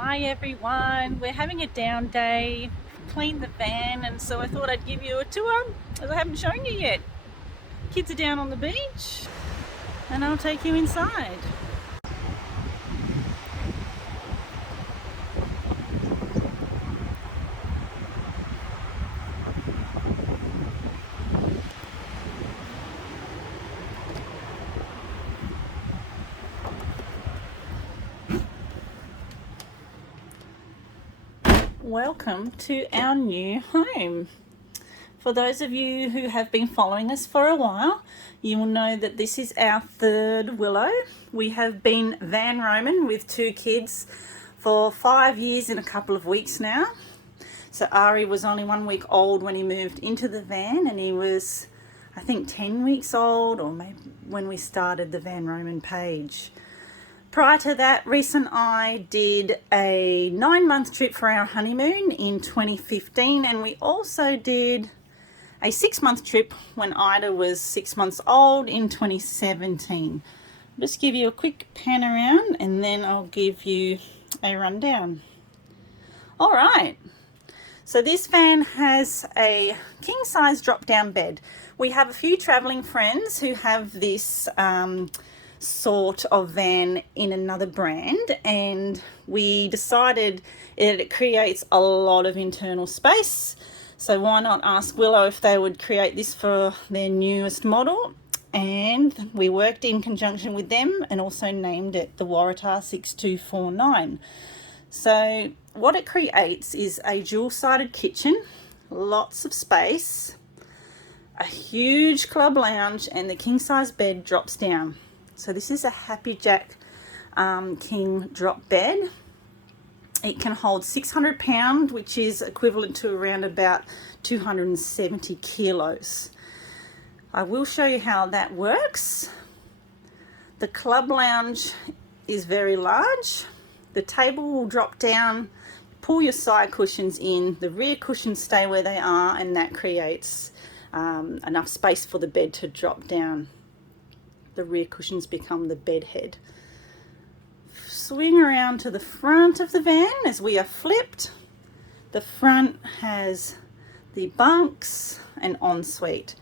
Hi everyone, we're having a down day, cleaned the van, and so I thought I'd give you a tour as I haven't shown you yet. Kids are down on the beach and I'll take you inside. Welcome to our new home. For those of you who have been following us for a while, you will know that this is our third Willow. We have been van roaming with two kids for 5 years in a couple of weeks now. So Ari was only 1 week old when he moved into the van, and he was, I think, 10 weeks old, or maybe when we started the van roaming page. Prior to that, Reese and I did a 9-month trip for our honeymoon in 2015, and we also did a 6-month trip when Ida was 6 months old in 2017. I'll just give you a quick pan around and then I'll give you a rundown. All right, so this van has a king-size drop-down bed. We have a few traveling friends who have this sort of van in another brand, and we decided it creates a lot of internal space, so why not ask Willow if they would create this for their newest model. And we worked in conjunction with them and also named it the Waratah 6249. So what it creates is a dual-sided kitchen, lots of space, a huge club lounge, and the king-size bed drops down. So this is a Happy Jack king drop bed. It can hold 600 pounds, which is equivalent to around about 270 kilos. I will show you how that works. The club lounge is very large. The table will drop down, pull your side cushions in, the rear cushions stay where they are, and that creates enough space for the bed to drop down. The rear cushions become the bed head. Swing around to the front of the van as we are flipped. The front has the bunks and ensuite.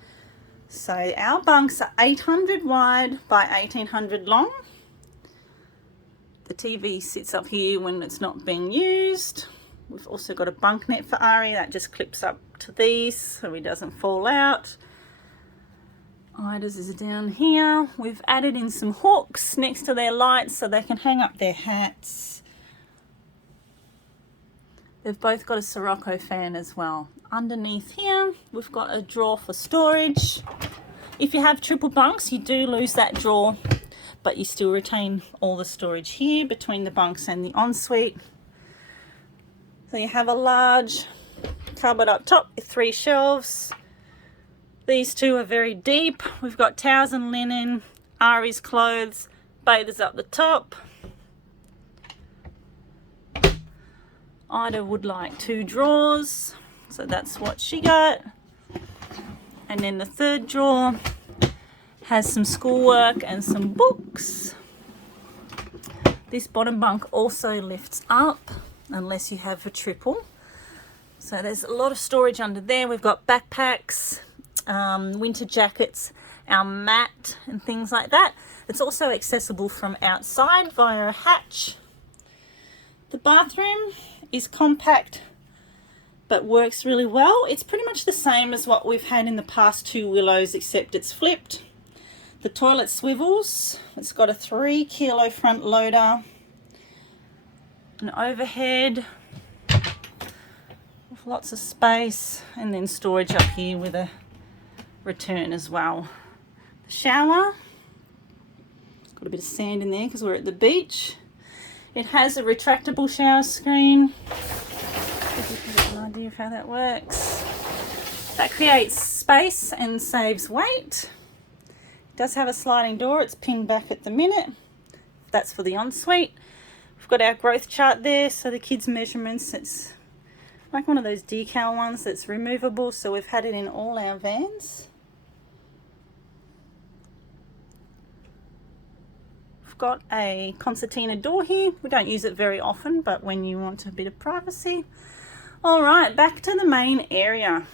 So our bunks are 800 wide by 1800 long. The TV sits up here when it's not being used. We've also got a bunk net for Ari that just clips up to these so he doesn't fall out. Ida's is down here. We've added in some hooks next to their lights so they can hang up their hats. They've both got a Sirocco fan as well. Underneath here, we've got a drawer for storage. If you have triple bunks, you do lose that drawer, but you still retain all the storage here between the bunks and the ensuite. So you have a large cupboard up top with 3 shelves. These two are very deep. We've got towels and linen, Ari's clothes, bathers up the top. Ida would like 2 drawers, so that's what she got. And then the third drawer has some schoolwork and some books. This bottom bunk also lifts up, unless you have a triple. So there's a lot of storage under there. We've got backpacks, winter jackets, our mat and things like that. It's also accessible from outside via a hatch. The bathroom is compact but works really well. It's pretty much the same as what we've had in the past 2 Willows, except it's flipped. The toilet swivels. It's got a 3 kilo front loader, an overhead with lots of space, and then storage up here with a return as well. The shower, it's got a bit of sand in there because we're at the beach. It has a retractable shower screen. Give you an idea of how that works. That creates space and saves weight. It does have a sliding door. It's pinned back at the minute. That's for the ensuite. We've got our growth chart there, so the kids' measurements. It's like one of those decal ones that's removable, so we've had it in all our vans. we've got a concertina door here. We don't use it very often, but when you want a bit of privacy. All right, back to the main area.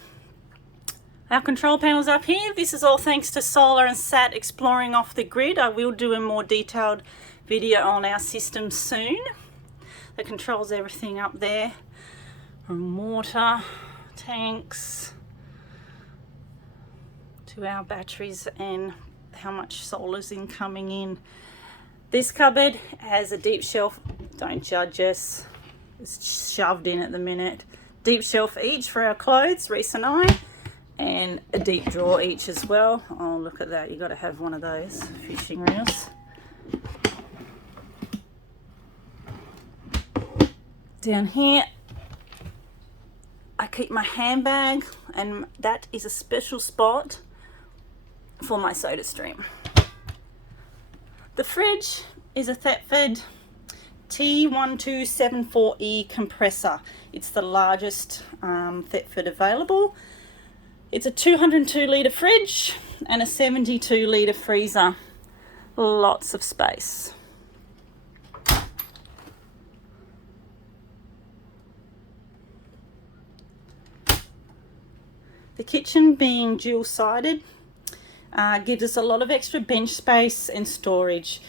Our control panel's up here. This is all thanks to solar and sat exploring off the grid. I will do a more detailed video on our system soon that controls everything up there, from water tanks to our batteries and how much solar's incoming in. This cupboard has a deep shelf. Don't judge us, it's shoved in at the minute. Deep shelf each for our clothes, Reese and I, and a deep drawer each as well. Oh, look at that, you got to have one of those fishing reels. Down here I keep my handbag, and that is a special spot for my soda stream. The fridge is a Thetford T1274E compressor. It's the largest Thetford available. It's a 202 litre fridge and a 72 litre freezer. Lots of space. The kitchen, being dual-sided, gives us a lot of extra bench space and storage.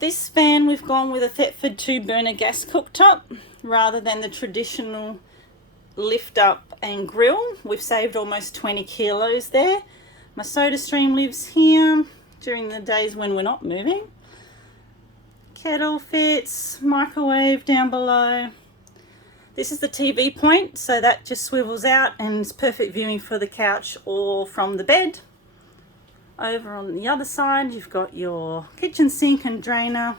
This van, we've gone with a Thetford 2-burner gas cooktop rather than the traditional lift up and grill. We've saved almost 20 kilos there. My soda stream lives here during the days when we're not moving. Kettle fits, microwave down below. This is the TV point, so that just swivels out and it's perfect viewing for the couch or from the bed. Over on the other side, you've got your kitchen sink and drainer.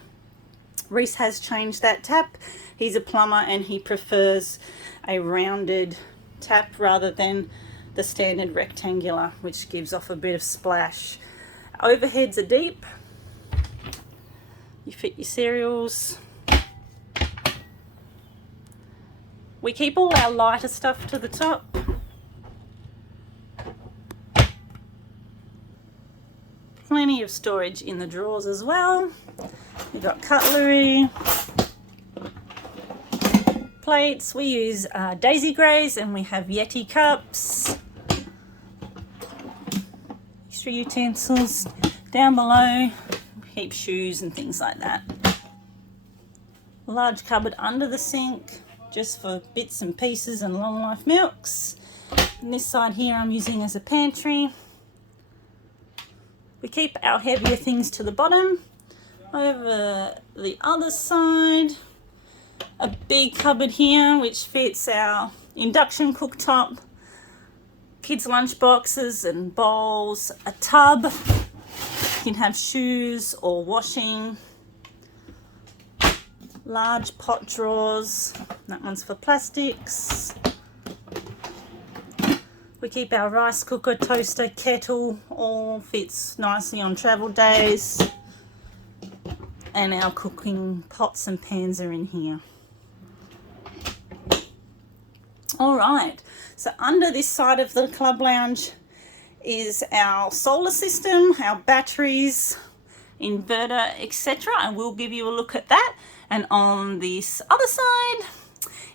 Reese has changed that tap. He's a plumber and he prefers a rounded tap rather than the standard rectangular, which gives off a bit of splash. Overheads are deep. You fit your cereals. We keep all our lighter stuff to the top. Plenty of storage in the drawers as well. We've got cutlery, plates. We use Daisy Greys, and we have Yeti cups. Extra utensils down below. Keep shoes and things like that. A large cupboard under the sink, just for bits and pieces and long life milks. And this side here I'm using as a pantry. We keep our heavier things to the bottom. Over the other side, a big cupboard here which fits our induction cooktop, kids' lunch boxes and bowls, a tub. You can have shoes or washing. Large pot drawers, that one's for plastics. We keep our rice cooker, toaster, kettle, all fits nicely on travel days. And our cooking pots and pans are in here. All right, so under this side of the club lounge is our solar system, our batteries, inverter, etc. And we'll give you a look at that. And on this other side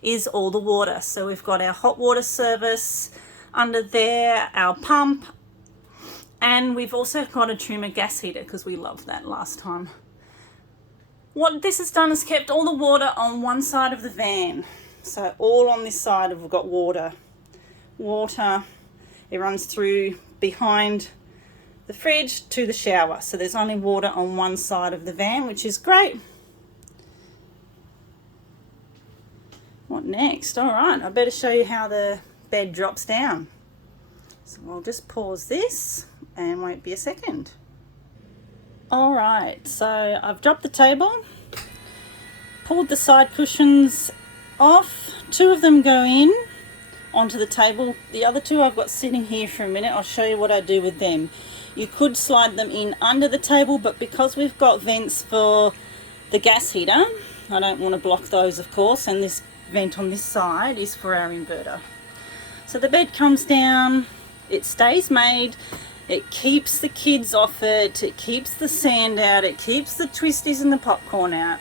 is all the water. So we've got our hot water service under there, our pump, and we've also got a Truma gas heater because we loved that last time. What this has done is kept all the water on one side of the van. So all on this side we've got water. It runs through behind the fridge to the shower. So there's only water on one side of the van, which is great. What next? All right, I better show you how the bed drops down. So I'll just pause this and won't be a second. All right, so I've dropped the table, pulled the side cushions off. 2 of them go in onto the table. The other 2 I've got sitting here for a minute. I'll show you what I do with them. You could slide them in under the table, but because we've got vents for the gas heater, I don't want to block those, of course, and this vent on this side is for our inverter. So the bed comes down, it stays made. It keeps the kids off it, it keeps the sand out, it keeps the twisties and the popcorn out.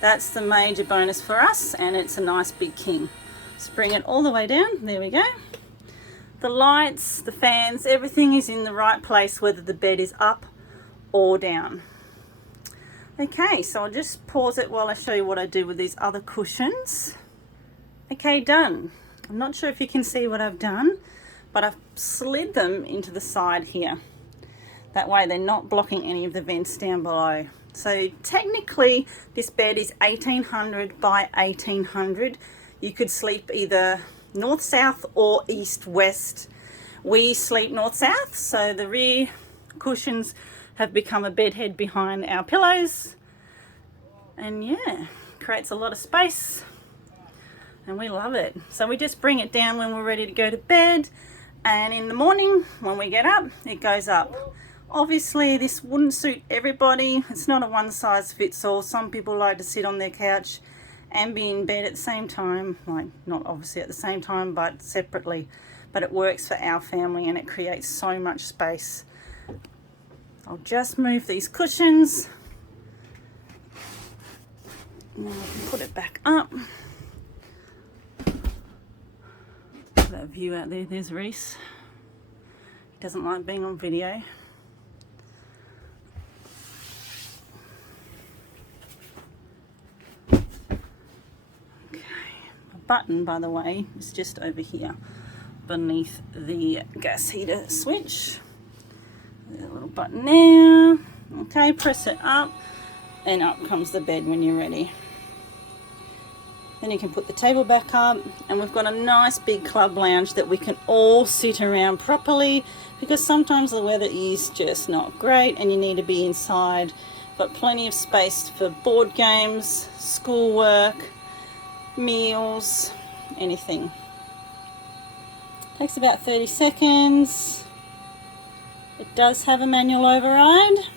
That's the major bonus for us, and it's a nice big king. Let's bring it all the way down. There we go. The lights, the fans, everything is in the right place, whether the bed is up or down. Okay, so I'll just pause it while I show you what I do with these other cushions. Okay, done. I'm not sure if you can see what I've done, but I've slid them into the side here. That way they're not blocking any of the vents down below. So technically this bed is 1800 by 1800. You could sleep either north-south or east-west. We sleep north-south, so the rear cushions have become a bed head behind our pillows. And yeah, creates a lot of space and we love it. So we just bring it down when we're ready to go to bed, and in the morning when we get up, it goes up. Obviously this wouldn't suit everybody. It's not a one-size-fits-all. Some people like to sit on their couch and be in bed at the same time, like not obviously at the same time but separately, but it works for our family and it creates so much space. I'll just move these cushions. Now I can put it back up. That view out there, there's Reese. He doesn't like being on video. Button, by the way, is just over here beneath the gas heater switch. There's a little button there. Okay, press it up and up comes the bed when you're ready. Then you can put the table back up, and we've got a nice big club lounge that we can all sit around properly, because sometimes the weather is just not great and you need to be inside, but plenty of space for board games, schoolwork, meals, anything. Takes about 30 seconds. It does have a manual override.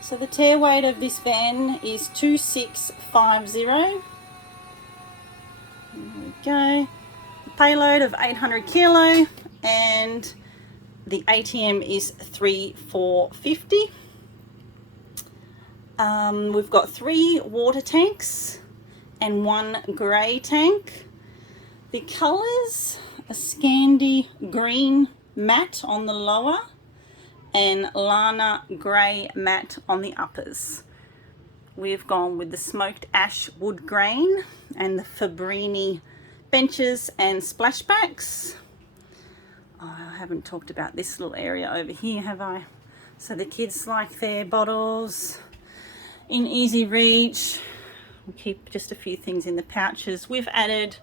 So the tare weight of this van is 2650. There we go. The payload of 800 kilo, and the ATM is 3450. We've got 3 water tanks and 1 grey tank. The colours are Scandi green matte on the lower and Lana grey matte on the uppers. We've gone with the smoked ash wood grain and the Fabrini benches and splashbacks. Oh, I haven't talked about this little area over here, have I? So the kids like their bottles in easy reach. We'll keep just a few things in the pouches. We've added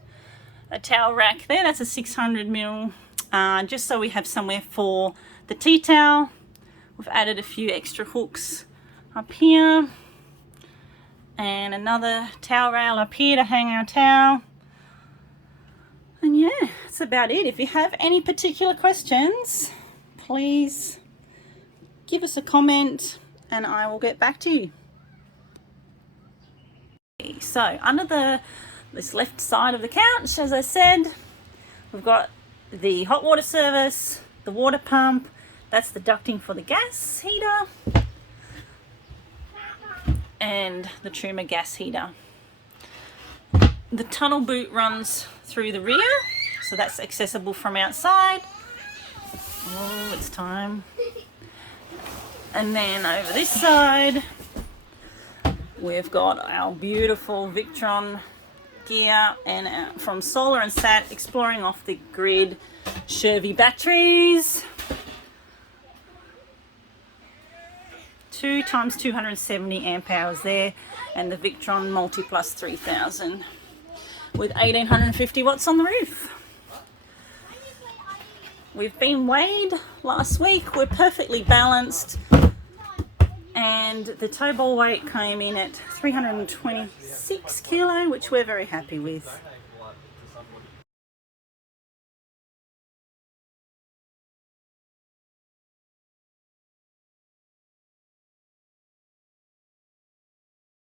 a towel rack there. That's a 600 ml, just so we have somewhere for the tea towel. We've added a few extra hooks up here and another towel rail up here to hang our towel. And yeah, that's about it. If you have any particular questions, please give us a comment and I will get back to you. So under this left side of the couch, as I said, we've got the hot water service, the water pump, that's the ducting for the gas heater, and the Truma gas heater. The tunnel boot runs through the rear, so that's accessible from outside. Oh, it's time. And then over this side, we've got our beautiful Victron gear and from Solar and Sat exploring off the grid Shervey batteries. 2 times 270 amp hours there, and the Victron Multiplus 3000 with 1850 watts on the roof. We've been weighed last week. We're perfectly balanced, and the tow ball weight came in at 326 kilo, which we're very happy with.